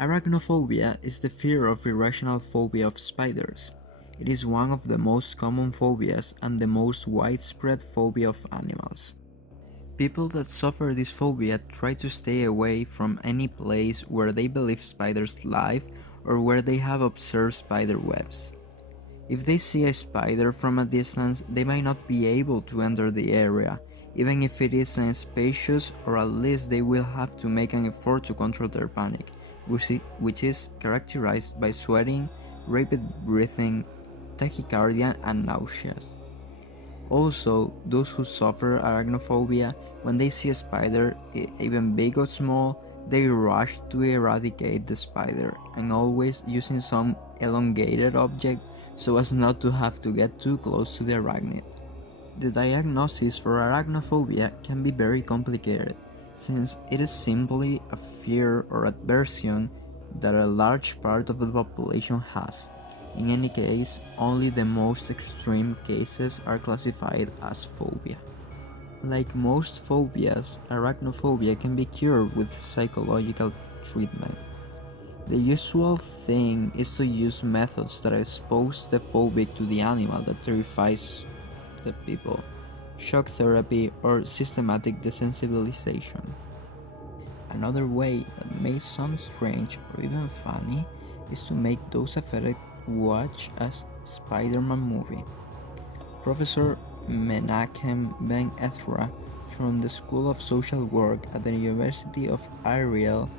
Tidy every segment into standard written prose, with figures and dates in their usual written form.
Arachnophobia is the fear of irrational phobia of spiders. It is one of the most common phobias and the most widespread phobia of animals. People that suffer this phobia try to stay away from any place where they believe spiders live or where they have observed spider webs. If they see a spider from a distance, they might not be able to enter the area, even if it is spacious, or at least they will have to make an effort to control their panic, which is characterized by sweating, rapid breathing, tachycardia, and nausea. Also, those who suffer arachnophobia, when they see a spider, even big or small, they rush to eradicate the spider, and always using some elongated object so as not to have to get too close to the arachnid. The diagnosis for arachnophobia can be very complicated, since it is simply a fear or aversion that a large part of the population has. In any case, only the most extreme cases are classified as phobia. Like most phobias, arachnophobia can be cured with psychological treatment. The usual thing is to use methods that expose the phobic to the animal that terrifies the people, shock therapy, or systematic desensitization. Another way that may sound strange or even funny is to make those affected watch a Spider-Man movie. Professor Menachem Ben Ezra from the School of Social Work at the University of Ariel,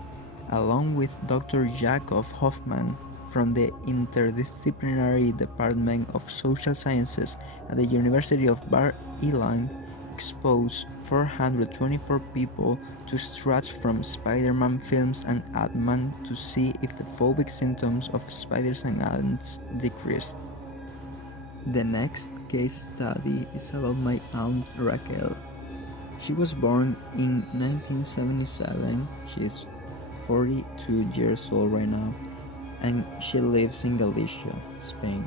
along with Dr. Jacob Hoffman from the Interdisciplinary Department of Social Sciences at the University of Bar-Ilan, exposed 424 people to extracts from Spider-Man films and Ant-Man to see if the phobic symptoms of spiders and ants decreased. The next case study is about my aunt Raquel. She was born in 1977. She is 42 years old right now, and she lives in Galicia, Spain.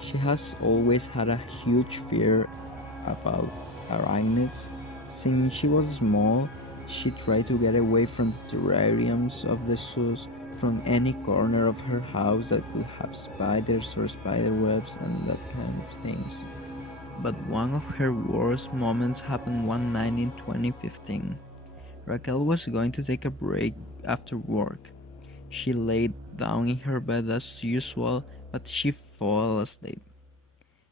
She has always had a huge fear about arachnids. Since she was small, she tried to get away from the terrariums of the zoos, from any corner of her house that could have spiders or spider webs and that kind of things. But one of her worst moments happened one night in 2015. Raquel was going to take a break after work. She laid down in her bed as usual, but she fell asleep.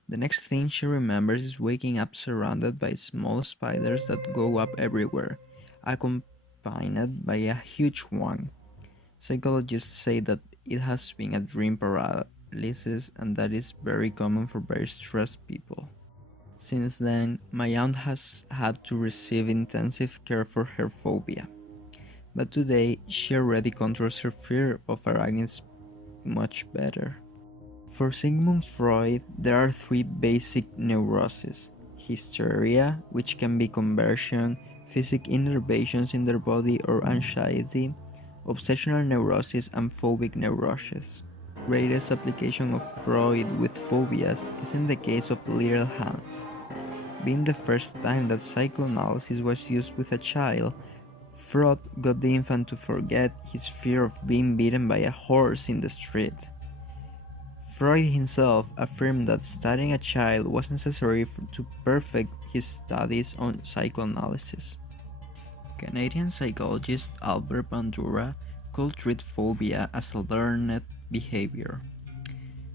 The next thing she remembers is waking up surrounded by small spiders that go up everywhere, accompanied by a huge one. Psychologists say that it has been a dream paralysis and that is very common for very stressed people. Since then, my aunt has had to receive intensive care for her phobia. But today, she already controls her fear of arachnids much better. For Sigmund Freud, there are three basic neuroses: hysteria, which can be conversion, physical innervations in their body, or anxiety; obsessional neurosis; and phobic neuroses. Greatest application of Freud with phobias is in the case of little Hans. Being the first time that psychoanalysis was used with a child, Freud got the infant to forget his fear of being beaten by a horse in the street. Freud himself affirmed that studying a child was necessary to perfect his studies on psychoanalysis. Canadian psychologist Albert Bandura could treat phobia as a learned behavior.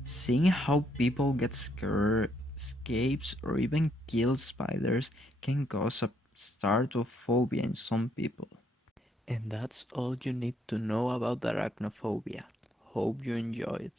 Seeing how people get scared, escapes, or even kill spiders can cause a start of phobia in some people. And that's all you need to know about arachnophobia. Hope you enjoyed.